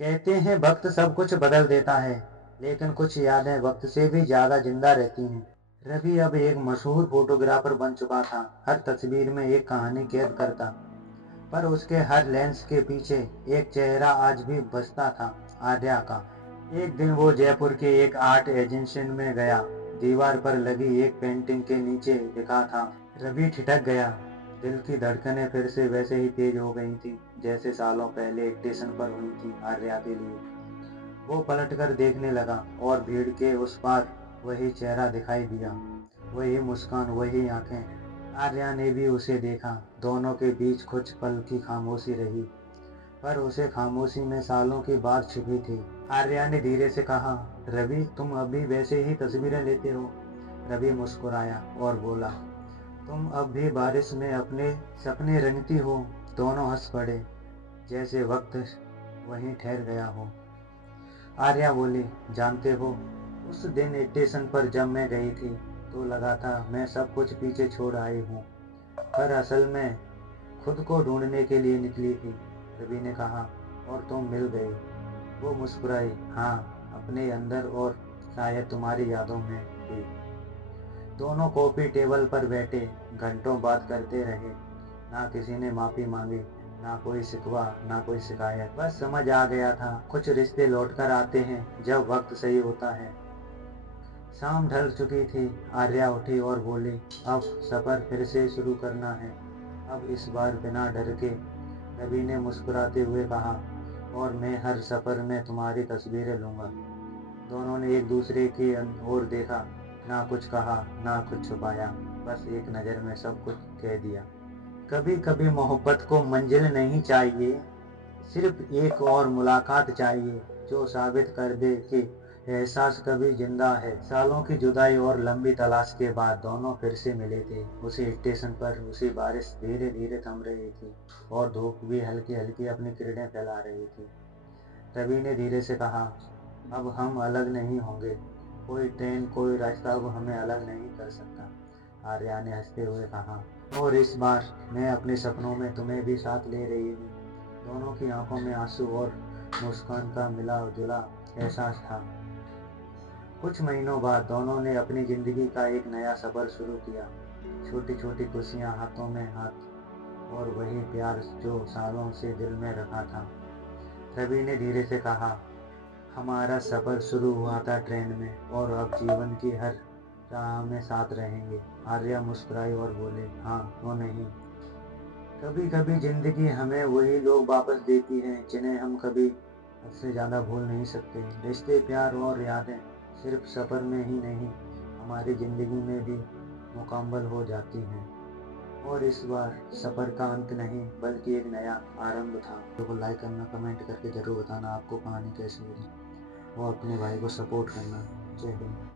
कहते हैं वक्त सब कुछ बदल देता है, लेकिन कुछ यादें वक्त से भी ज्यादा जिंदा रहती हैं। रवि अब एक मशहूर फोटोग्राफर बन चुका था। हर तस्वीर में एक कहानी कैद करता, पर उसके हर लेंस के पीछे एक चेहरा आज भी बसता था, आर्या का। एक दिन वो जयपुर के एक आर्ट एजेंसी में गया। दीवार पर लगी एक पेंटिंग के नीचे लिखा था, रवि ठिठक गया। दिल की धड़कनें फिर से वैसे ही तेज हो गई थी, जैसे सालों पहले स्टेशन पर हुई थी आर्या के लिए। वो पलटकर देखने लगा और भीड़ के उस पार वही चेहरा दिखाई दिया, वही मुस्कान, वही आंखें। आर्या ने भी उसे देखा। दोनों के बीच कुछ पल की खामोशी रही, पर उसे खामोशी में सालों की बात छिपी थी। आर्या ने धीरे से कहा, रवि तुम अभी वैसे ही तस्वीरें लेते हो। रवि मुस्कुराया और बोला, तुम अब भी बारिश में अपने सपने रंगती हो। दोनों हंस पड़े, जैसे वक्त वहीं ठहर गया हो। आर्या बोली, जानते हो, उस दिन स्टेशन पर जब मैं गई थी तो लगा था मैं सब कुछ पीछे छोड़ आई हूँ, पर असल में खुद को ढूंढने के लिए निकली थी। रवि ने कहा, और तुम मिल गई। वो मुस्कुराई, हाँ, अपने अंदर और शायद तुम्हारी यादों में भी। दोनों कॉफी टेबल पर बैठे घंटों बात करते रहे। ना किसी ने माफी मांगी, ना कोई शिकवा, ना कोई शिकायत। बस समझ आ गया था, कुछ रिश्ते लौट कर आते हैं जब वक्त सही होता है। शाम ढल चुकी थी। आर्या उठी और बोली, अब सफर फिर से शुरू करना है, अब इस बार बिना डर के। रवि ने मुस्कुराते हुए कहा, और मैं हर सफर में तुम्हारी तस्वीरें लूंगा। दोनों ने एक दूसरे की ओर देखा, ना कुछ कहा, ना कुछ छुपाया, बस एक नज़र में सब कुछ कह दिया। कभी कभी मोहब्बत को मंजिल नहीं चाहिए, सिर्फ एक और मुलाकात चाहिए, जो साबित कर दे कि एहसास कभी जिंदा है। सालों की जुदाई और लंबी तलाश के बाद दोनों फिर से मिले थे, उसी स्टेशन पर। उसी बारिश धीरे धीरे थम रही थी और धूप भी हल्की हल्की अपनी किरणें फैला रही थी। रवि ने धीरे से कहा, अब हम अलग नहीं होंगे। कोई ट्रेन, कोई रास्ता अब हमें अलग नहीं कर सकता। आर्या ने हंसते हुए कहा, और इस बार मैं अपने सपनों में तुम्हें भी साथ ले रही हूँ। दोनों की आंखों में आंसू और मुस्कान का मिला जुला एहसास था। कुछ महीनों बाद दोनों ने अपनी जिंदगी का एक नया सफर शुरू किया। छोटी छोटी खुशियां, हाथों में हाथ, और वही प्यार जो सालों से दिल में रखा था। रवि ने धीरे से कहा, हमारा सफर शुरू हुआ था ट्रेन में, और अब जीवन की हर राह में साथ रहेंगे। आर्या मुस्कुराई और बोले, हाँ, क्यों नहीं। कभी कभी जिंदगी हमें वही लोग वापस देती है जिन्हें हम कभी हद से ज्यादा भूल नहीं सकते। रिश्ते, प्यार और यादें सिर्फ सफर में ही नहीं, हमारी जिंदगी में भी मुकम्मल हो जाती हैं। और इस बार सफर का अंत नहीं, बल्कि एक नया आरंभ था। तो लाइक करना, कमेंट करके जरूर बताना आपको कहानी कैसी लगी, और अपने भाई को सपोर्ट करना। जय हिंद।